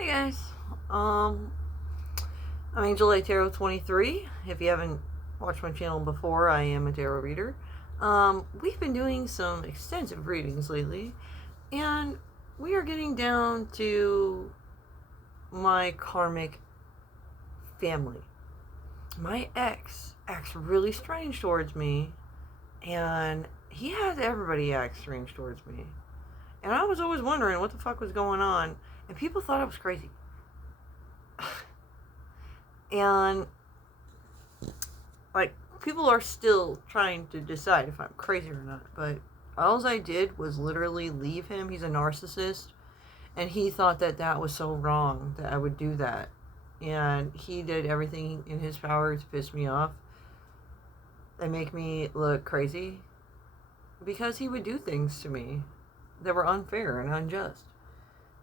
Hey guys, um, I'm Angel A Tarot 23. If you haven't watched my channel before, I am a tarot reader. We've been doing some extensive readings lately, and we are getting down to my karmic family. My ex acts really strange towards me, and he has everybody act strange towards me. And I was always wondering what the fuck was going on, and people thought I was crazy. And like, people are still trying to decide if I'm crazy or not, but all I did was literally leave him. He's a narcissist, and he thought that that was so wrong that I would do that, and he did everything in his power to piss me off and make me look crazy, because he would do things to me that were unfair and unjust.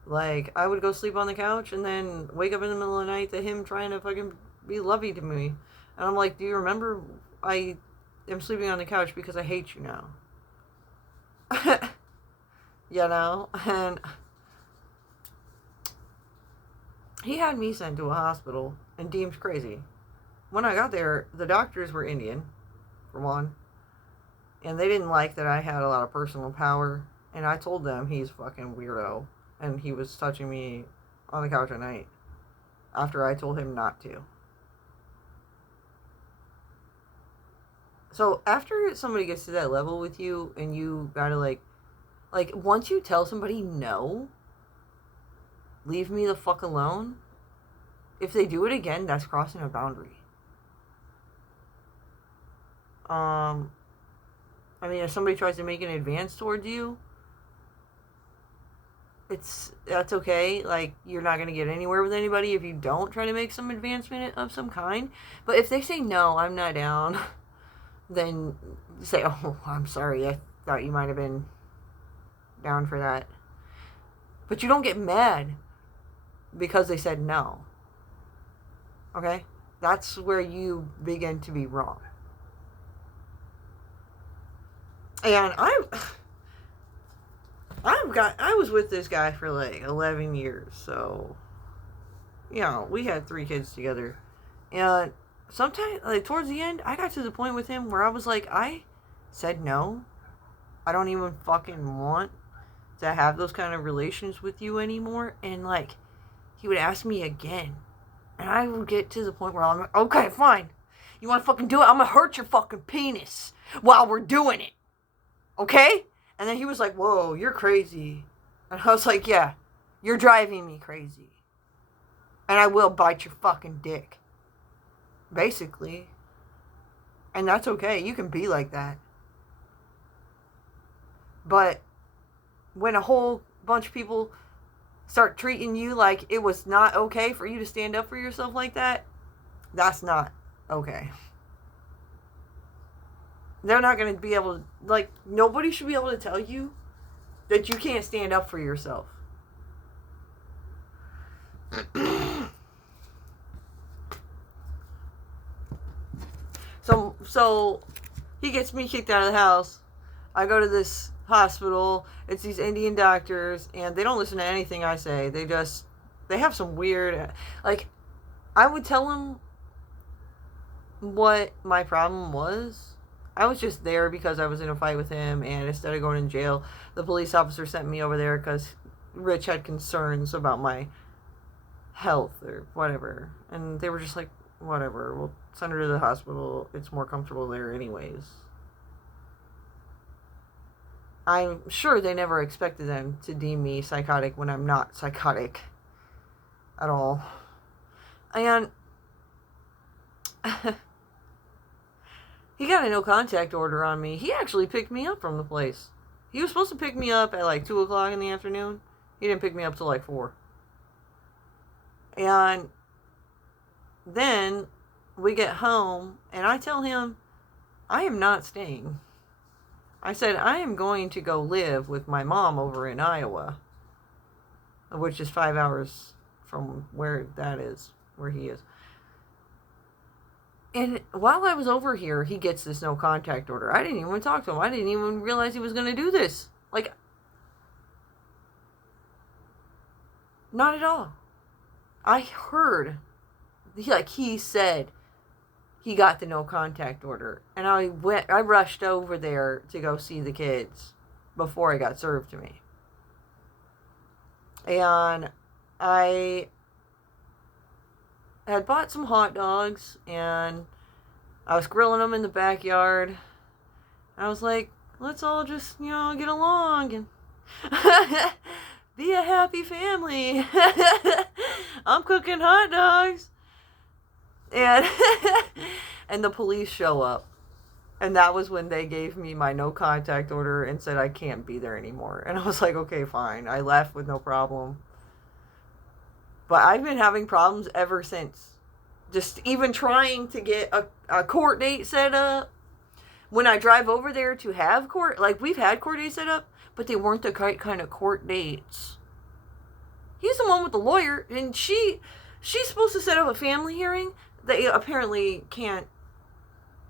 Like, I would go sleep on the couch and then wake up in the middle of the night to him trying to fucking be lovey to me. And I'm like, do you remember I am sleeping on the couch because I hate you now? You know? And he had me sent to a hospital and deemed crazy. When I got there, the doctors were Indian, for one. And they didn't like that I had a lot of personal power. And I told them he's fucking weirdo. And he was touching me on the couch at night after I told him not to. So after somebody gets to that level with you and you gotta like once you tell somebody no, leave me the fuck alone, if they do it again, that's crossing a boundary. I mean, if somebody tries to make an advance towards you, that's okay. Like, you're not going to get anywhere with anybody if you don't try to make some advancement of some kind. But if they say, no, I'm not down, then say, oh, I'm sorry, I thought you might have been down for that. But you don't get mad because they said no. Okay? That's where you begin to be wrong. And I was with this guy for like 11 years, so, you know, we had 3 kids together. And sometimes, like, towards the end, I got to the point with him where I was like, I said no. I don't even fucking want to have those kind of relations with you anymore. And, like, he would ask me again. And I would get to the point where I'm like, okay, fine. You want to fucking do it? I'm going to hurt your fucking penis while we're doing it. Okay? And then he was like, whoa, you're crazy. And I was like, yeah, you're driving me crazy. And I will bite your fucking dick. Basically. And that's okay. You can be like that. But when a whole bunch of people start treating you like it was not okay for you to stand up for yourself like that, that's not okay. They're not going to be able to, like, nobody should be able to tell you that you can't stand up for yourself. So he gets me kicked out of the house. I go to this hospital. It's these Indian doctors, and they don't listen to anything I say. They have some weird, like, I would tell them what my problem was. I was just there because I was in a fight with him, and instead of going in jail, the police officer sent me over there because Rich had concerns about my health or whatever. And they were just like, whatever, we'll send her to the hospital. It's more comfortable there anyways. I'm sure they never expected them to deem me psychotic when I'm not psychotic at all. And he got a no contact order on me. He actually picked me up from the place. He was supposed to pick me up at like 2 o'clock in the afternoon. He didn't pick me up till like 4. And then we get home, and I tell him, I am not staying. I said, I am going to go live with my mom over in Iowa, which is 5 hours from where that is, where he is. And while I was over here, he gets this no contact order. I didn't even talk to him. I didn't even realize he was going to do this. Like, not at all. I heard, he said he got the no contact order. And I rushed over there to go see the kids before it got served to me. And I had bought some hot dogs and I was grilling them in the backyard. I was like, let's all just, get along and be a happy family. I'm cooking hot dogs. And and the police show up. And that was when they gave me my no contact order and said I can't be there anymore. And I was like, okay, fine. I left with no problem. But I've been having problems ever since. Just even trying to get a court date set up. When I drive over there to have court, we've had court dates set up, but they weren't the right kind of court dates. He's the one with the lawyer, and she's supposed to set up a family hearing. They apparently can't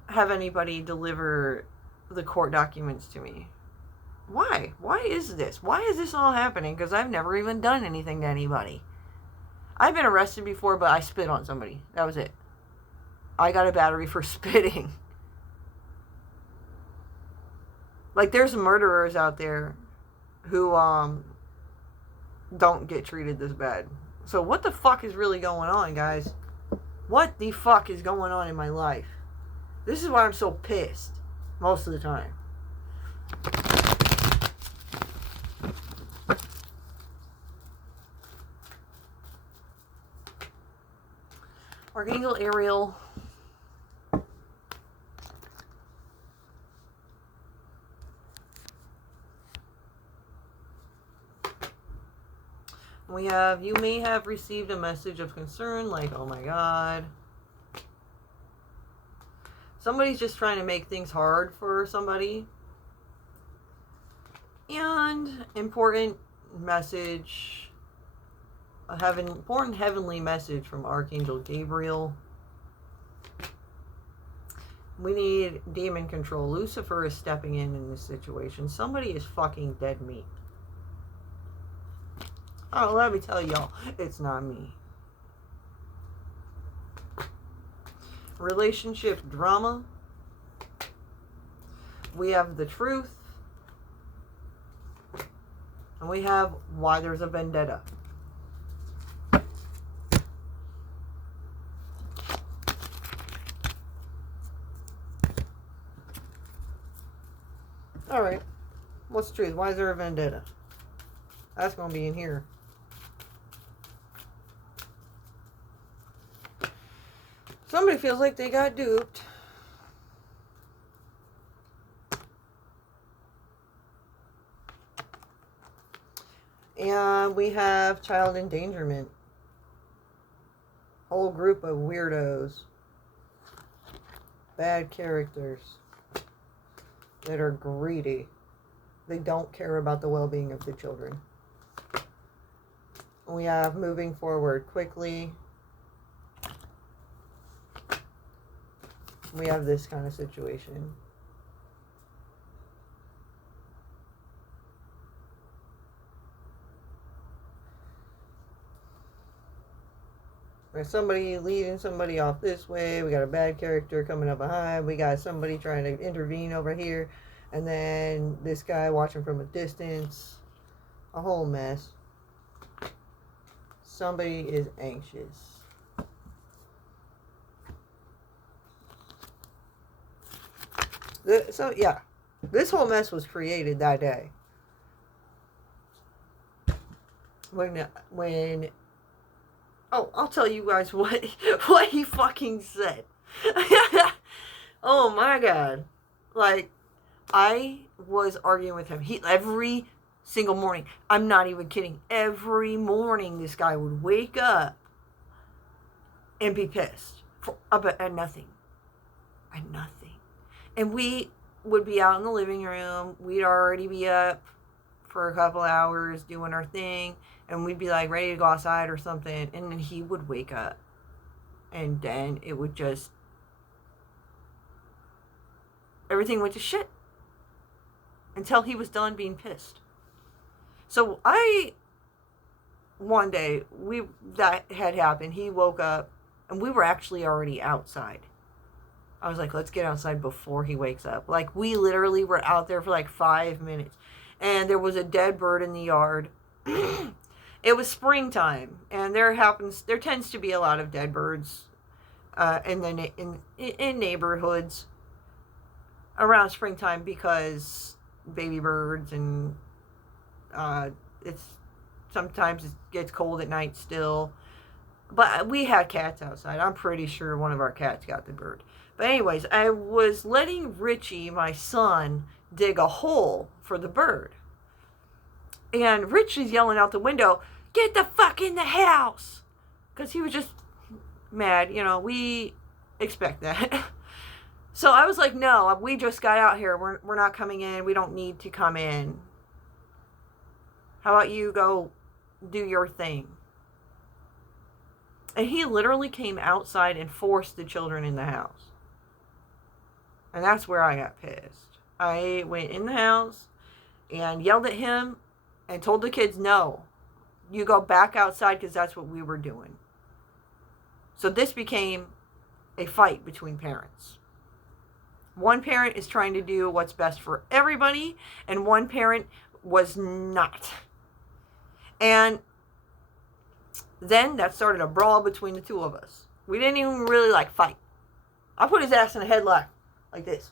have anybody deliver the court documents to me. Why? Why is this? Why is this all happening? Because I've never even done anything to anybody. I've been arrested before, but I spit on somebody. That was it. I got a battery for spitting. There's murderers out there who don't get treated this bad. So what the fuck is really going on, guys? What the fuck is going on in my life? This is why I'm so pissed most of the time. Archangel Ariel. We have, you may have received a message of concern, like, oh my God. Somebody's just trying to make things hard for somebody. And important message, important heavenly message from Archangel Gabriel. We need demon control. Lucifer is stepping in this situation. Somebody is fucking dead meat. Oh, let me tell y'all, it's not me. Relationship drama. We have the truth. And we have why there's a vendetta. Alright. What's the truth? Why is there a vendetta? That's going to be in here. Somebody feels like they got duped. And we have child endangerment. Whole group of weirdos. Bad characters. That are greedy. They don't care about the well-being of the children. We have moving forward quickly. We have this kind of situation. There's somebody leading somebody off this way. We got a bad character coming up behind. We got somebody trying to intervene over here. And then this guy watching from a distance. A whole mess. Somebody is anxious. So, yeah. This whole mess was created that day. When oh, I'll tell you guys what he fucking said. Oh my God. I was arguing with him. Every single morning, I'm not even kidding, every morning this guy would wake up and be pissed at nothing. At nothing. And we would be out in the living room. We'd already be up for a couple hours doing our thing. And we'd be ready to go outside or something. And then he would wake up. And then it would just... everything went to shit. Until he was done being pissed. So I one day that had happened. He woke up and we were actually already outside. I was like, let's get outside before he wakes up. Like, we literally were out there for like 5 minutes. And there was a dead bird in the yard. It was springtime. And there tends to be a lot of dead birds in neighborhoods around springtime because baby birds and sometimes it gets cold at night still. But we had cats outside. I'm pretty sure one of our cats got the bird. But anyways, I was letting Richie, my son, dig a hole for the bird. And Richie's yelling out the window, "Get the fuck in the house!" Because he was just mad. You know, we expect that. So I was like, no, we just got out here. We're not coming in. We don't need to come in. How about you go do your thing? And he literally came outside and forced the children in the house. And that's where I got pissed. I went in the house and yelled at him and told the kids, no, you go back outside because that's what we were doing. So this became a fight between parents. One parent is trying to do what's best for everybody, and one parent was not. And then that started a brawl between the two of us. We didn't even really fight. I put his ass in a headlock like this.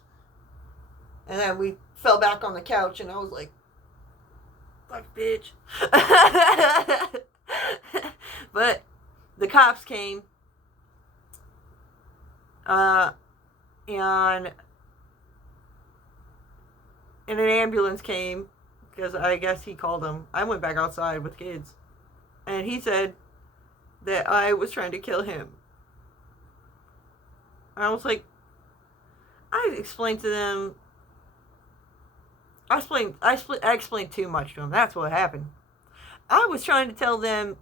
And then we fell back on the couch and I was like, fuck bitch. But the cops came. And an ambulance came because I guess he called them. I went back outside with kids. And he said that I was trying to kill him. I was like, I explained to them. I explained too much to them. That's what happened. I was trying to tell them,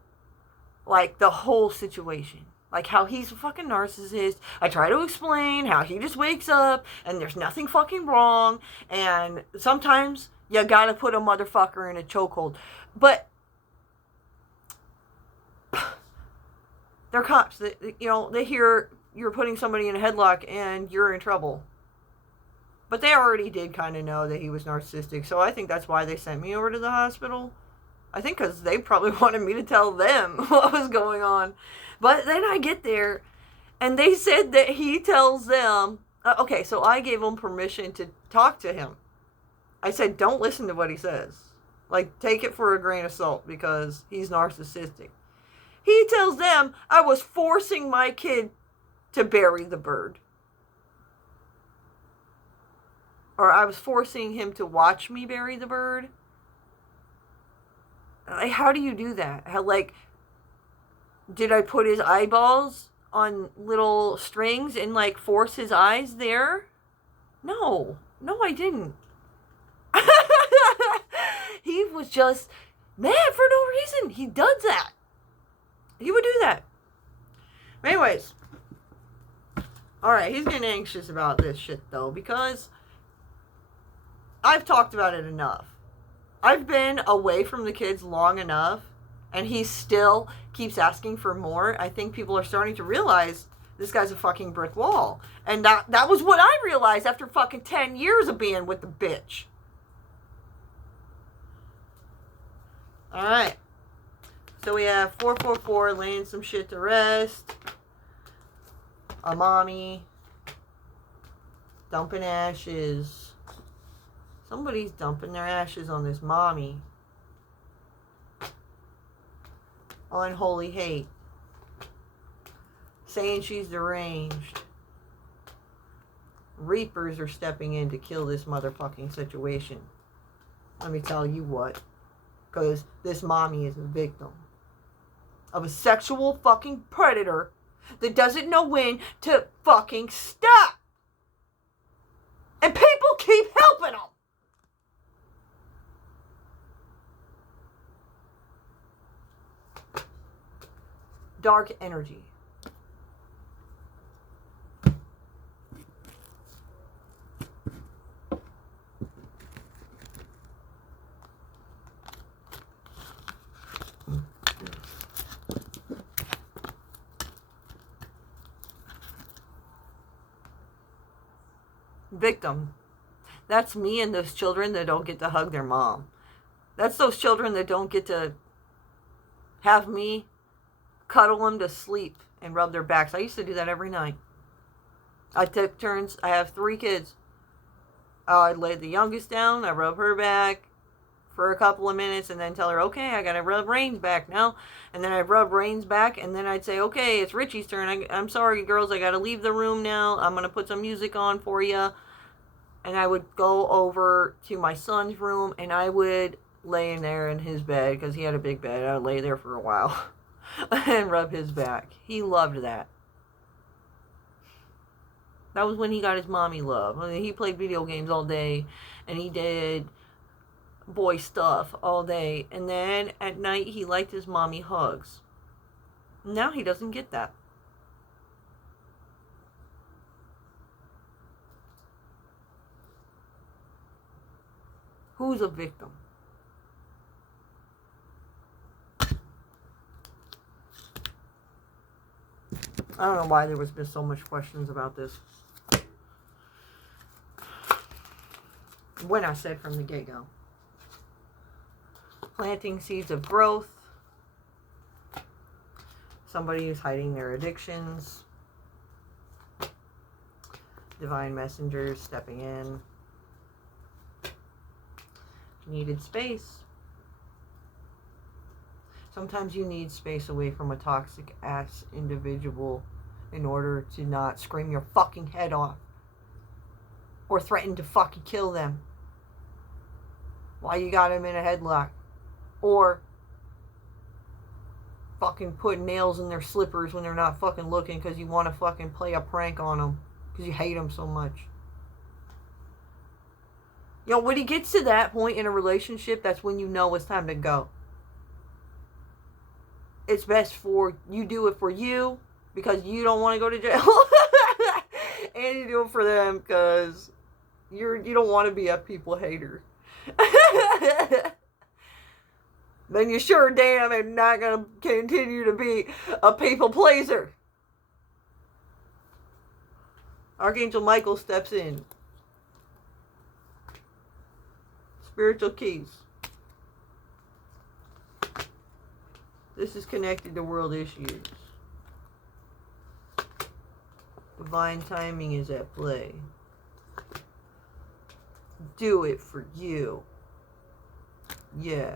the whole situation. How he's a fucking narcissist. I try to explain how he just wakes up and there's nothing fucking wrong. And sometimes you gotta put a motherfucker in a chokehold. But they're cops. They hear you're putting somebody in a headlock and you're in trouble. But they already did kind of know that he was narcissistic. So I think that's why they sent me over to the hospital. I think because they probably wanted me to tell them what was going on. But then I get there and they said that he tells them, okay, so I gave them permission to talk to him. I said, don't listen to what he says. Take it for a grain of salt because he's narcissistic. He tells them I was forcing my kid to bury the bird. Or I was forcing him to watch me bury the bird. How do you do that? Did I put his eyeballs on little strings and force his eyes there? No, I didn't. He was just mad for no reason. He does that. He would do that. Anyways. Alright, he's getting anxious about this shit though because I've talked about it enough. I've been away from the kids long enough and he still keeps asking for more. I think people are starting to realize this guy's a fucking brick wall. And that was what I realized after fucking 10 years of being with the bitch. Alright. So we have 444 laying some shit to rest. A mommy. Dumping ashes. Somebody's dumping their ashes on this mommy. Unholy hate. Saying she's deranged. Reapers are stepping in to kill this motherfucking situation. Let me tell you what. Because this mommy is a victim of a sexual fucking predator that doesn't know when to fucking stop. And people keep helping them. Dark energy. Victim. That's me and those children that don't get to hug their mom. That's those children that don't get to have me cuddle them to sleep and rub their backs. I used to do that every night. I took turns. I have 3 kids. I'd lay the youngest down. I rub her back for a couple of minutes and then tell her, okay, I gotta rub Rain's back now. And then I'd rub Rain's back and then I'd say, okay, it's Richie's turn. I'm sorry, girls, I gotta leave the room now. I'm gonna put some music on for you. And I would go over to my son's room and I would lay in there in his bed because he had a big bed. I would lay there for a while and rub his back. He loved that. That was when he got his mommy love. I mean, he played video games all day and he did boy stuff all day. And then at night he liked his mommy hugs. Now he doesn't get that. Who's a victim? I don't know why there was been so much questions about this. When I said from the get-go. Planting seeds of growth. Somebody who's hiding their addictions. Divine messengers stepping in. Needed space. Sometimes you need space away from a toxic ass individual in order to not scream your fucking head off or threaten to fucking kill them while you got them in a headlock, or fucking put nails in their slippers when they're not fucking looking because you want to fucking play a prank on them because you hate them so much. You know, when it gets to that point in a relationship, that's when you know it's time to go. It's best for you do it for you because you don't want to go to jail. And you do it for them because you don't want to be a people hater. Then you sure damn are not going to continue to be a people pleaser. Archangel Michael steps in. Spiritual keys. This is connected to world issues. Divine timing is at play. Do it for you. Yeah.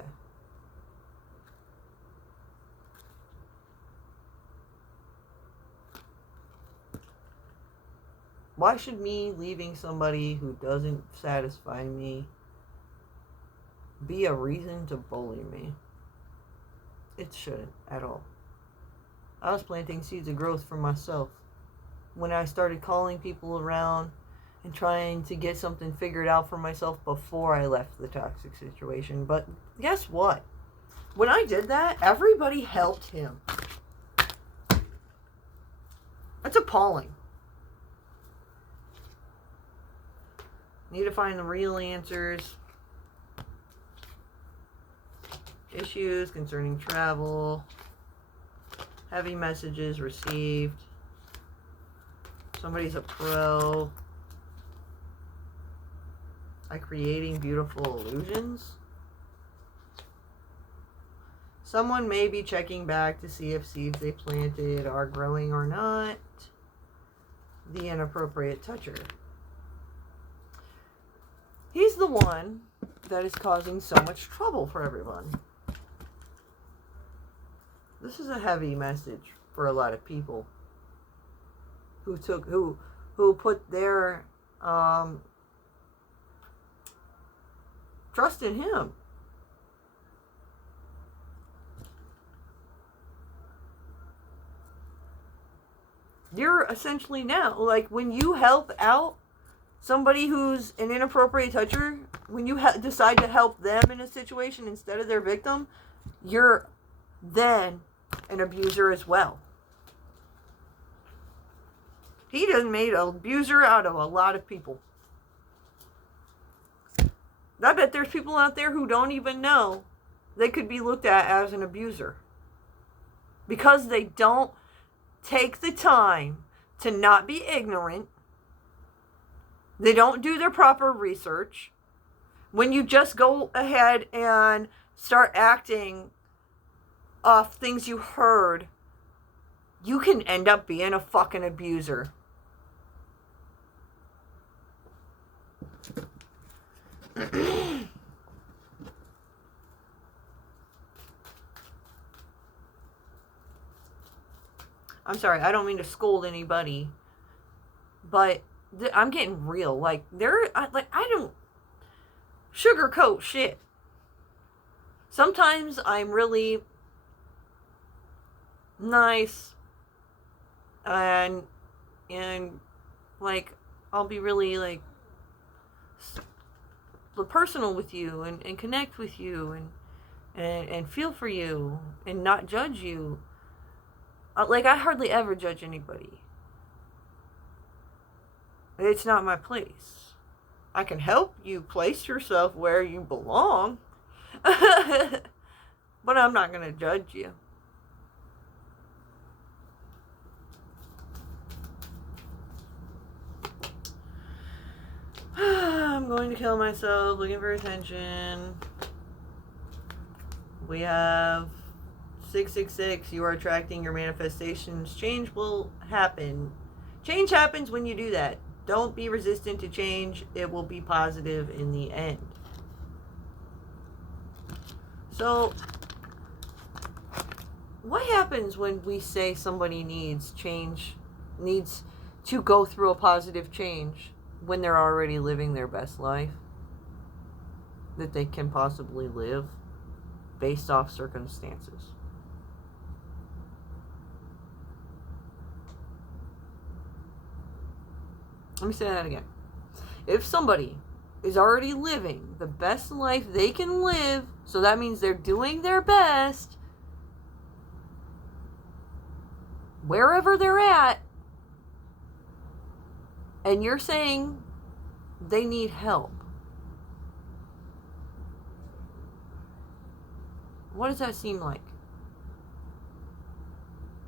Why should me leaving somebody who doesn't satisfy me be a reason to bully me? It shouldn't at all. I was planting seeds of growth for myself when I started calling people around and trying to get something figured out for myself before I left the toxic situation. But guess what? When I did that, everybody helped him. That's appalling. Need to find the real answers. Issues concerning travel. Heavy messages received. Somebody's a pro. By creating beautiful illusions. Someone may be checking back to see if seeds they planted are growing or not. The inappropriate toucher. He's the one that is causing so much trouble for everyone. This is a heavy message for a lot of people who put their trust in him. You're essentially now, like when you help out somebody who's an inappropriate toucher, when you decide to help them in a situation instead of their victim, you're then an abuser as well. He done made an abuser out of a lot of people. I bet there's people out there who don't even know they could be looked at as an abuser. Because they don't take the time to not be ignorant They don't do their proper research. When you just go ahead and start acting off things you heard, you can end up being a fucking abuser. I'm sorry, I don't mean to scold anybody, but I'm getting real. Like, I don't sugarcoat shit. Sometimes I'm really nice and like I'll be really like personal with you and connect with you and feel for you and not judge you. Like, I hardly ever judge anybody. It's not my place. I can help you place yourself where you belong, but I'm not going to judge you. I'm going to kill myself, looking for attention. We have 666. You are attracting your manifestations. Change will happen. Change happens when you do that. Don't be resistant to change. It will be positive in the end. So, what happens when we say somebody needs change, needs to go through a positive change when they're already living their best life that they can possibly live based off circumstances? Let me say that again. If somebody is already living the best life they can live, so that means they're doing their best wherever they're at, and you're saying they need help, what does that seem like?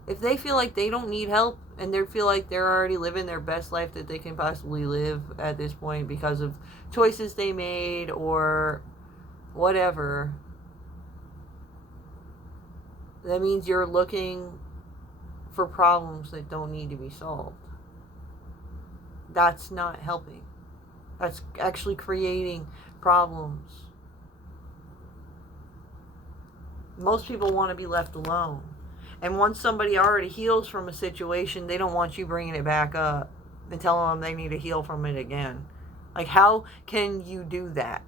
If they feel like they don't need help and they feel like they're already living their best life that they can possibly live at this point because of choices they made or whatever, that means you're looking for problems that don't need to be solved. That's not helping. That's actually creating problems. Most people want to be left alone. And once somebody already heals from a situation, they don't want you bringing it back up and telling them they need to heal from it again. Like, how can you do that?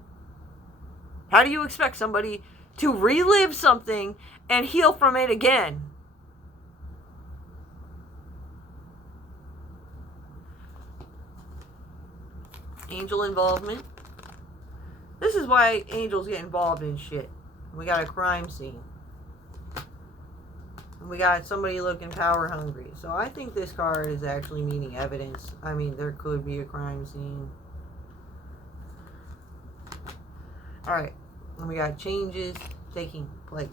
How do you expect somebody to relive something and heal from it again? Angel involvement. This is why angels get involved in shit. We got a crime scene. We got somebody looking power hungry. So I think this card is actually meaning evidence. I mean, there could be a crime scene. Alright. And we got changes taking place.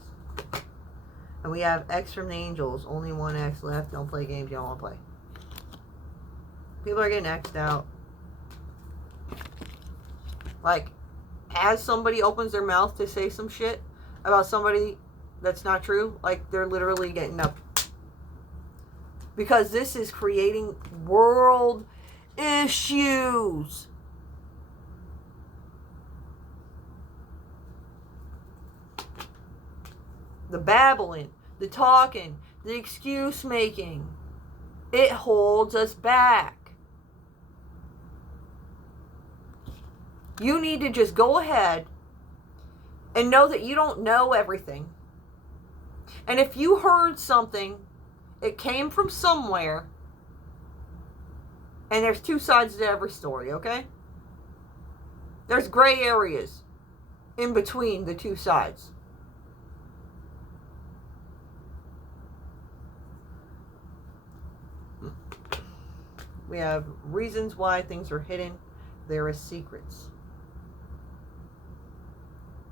And we have X from the angels. Only one X left. Don't play games you don't want to play. People are getting X'd out. Like, as somebody opens their mouth to say some shit about somebody that's not true, like, they're literally getting up. Because this is creating world issues. The babbling, the talking, the excuse making, it holds us back. You need to just go ahead and know that you don't know everything. And if you heard something, it came from somewhere. And there's two sides to every story, okay? There's gray areas in between the two sides. We have reasons why things are hidden. There are secrets.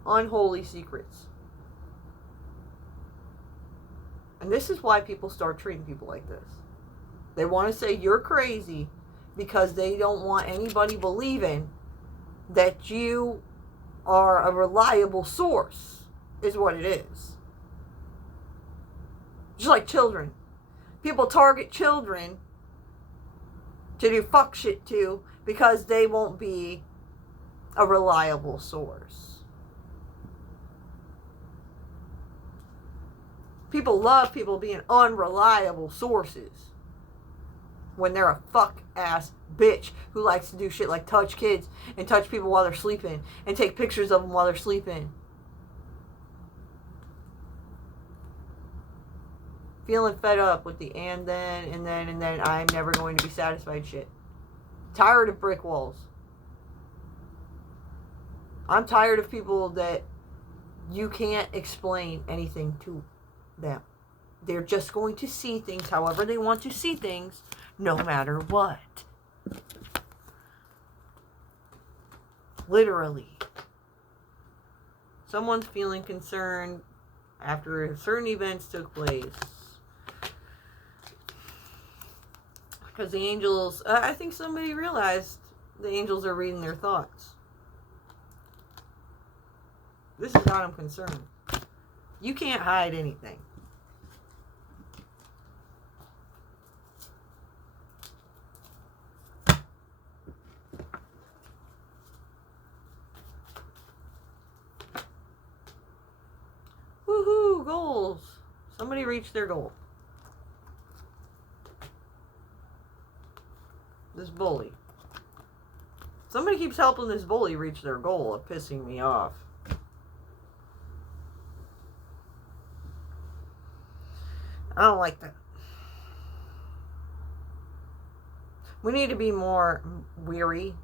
Unholy secrets. And this is why people start treating people like this. They want to say you're crazy because they don't want anybody believing that you are a reliable source, is what it is. Just like children. People target children to do fuck shit to because they won't be a reliable source. People love people being unreliable sources when they're a fuck ass bitch who likes to do shit like touch kids and touch people while they're sleeping and take pictures of them while they're sleeping. Feeling fed up with the and then I'm never going to be satisfied shit. Tired of brick walls. I'm tired of people that you can't explain anything to them. They're just going to see things however they want to see things, no matter what. Literally. Someone's feeling concerned after certain events took place. Because the angels, I think somebody realized the angels are reading their thoughts. This is how I'm concerned. You can't hide anything. Woohoo, goals. Somebody reached their goal. This bully. Somebody keeps helping this bully reach their goal of pissing me off. I don't like that. We need to be more weary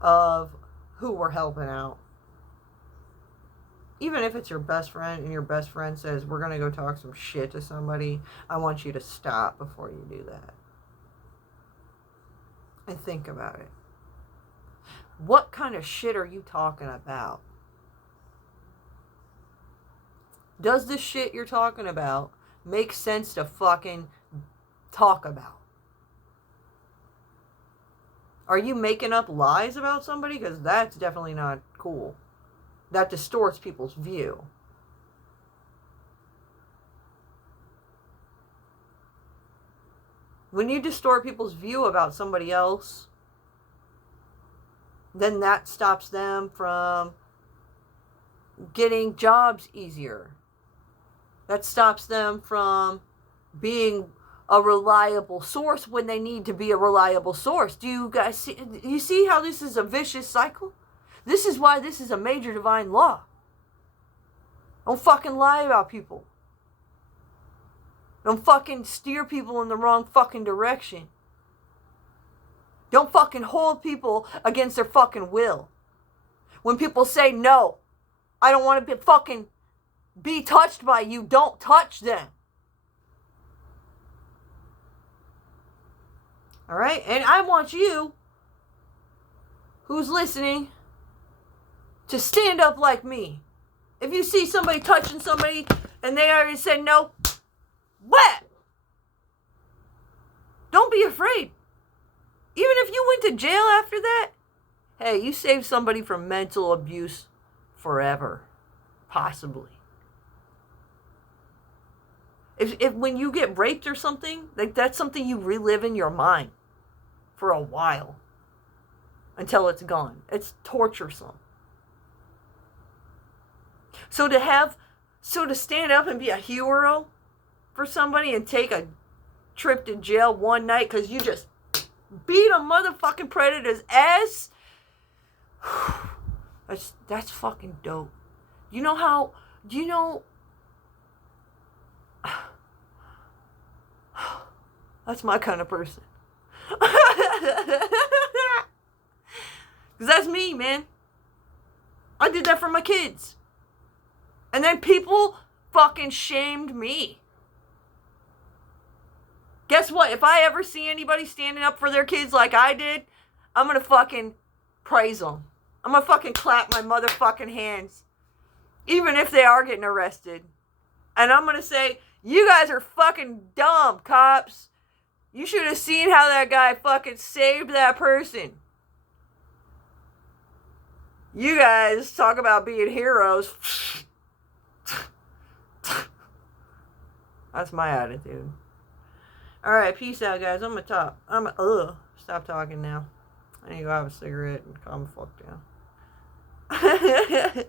of who we're helping out. Even if it's your best friend and your best friend says, we're going to go talk some shit to somebody, I want you to stop before you do that. And think about it. What kind of shit are you talking about? Does this shit you're talking about make sense to fucking talk about? Are you making up lies about somebody? Because that's definitely not cool. That distorts people's view. When you distort people's view about somebody else, then that stops them from getting jobs easier. That stops them from being a reliable source when they need to be a reliable source. Do you guys see? You see how this is a vicious cycle? This is why this is a major divine law. Don't fucking lie about people. Don't fucking steer people in the wrong fucking direction. Don't fucking hold people against their fucking will. When people say, no, I don't want to be touched by you, don't touch them. All right? And I want you, who's listening, to stand up like me. If you see somebody touching somebody and they already said no, what? Don't be afraid. Even if you went to jail after that, hey, you saved somebody from mental abuse forever. Possibly. If when you get raped or something, like that's something you relive in your mind for a while until it's gone. It's torturesome. So to stand up and be a hero for somebody and take a trip to jail one night because you just beat a motherfucking predator's ass, that's fucking dope. That's my kind of person. Because that's me, man. I did that for my kids. And then people fucking shamed me. Guess what? If I ever see anybody standing up for their kids like I did, I'm going to fucking praise them. I'm going to fucking clap my motherfucking hands. Even if they are getting arrested. And I'm going to say, you guys are fucking dumb, cops. You should have seen how that guy fucking saved that person. You guys talk about being heroes. That's my attitude. Alright, peace out, guys. I'm stop talking now. I need to go have a cigarette and calm the fuck down.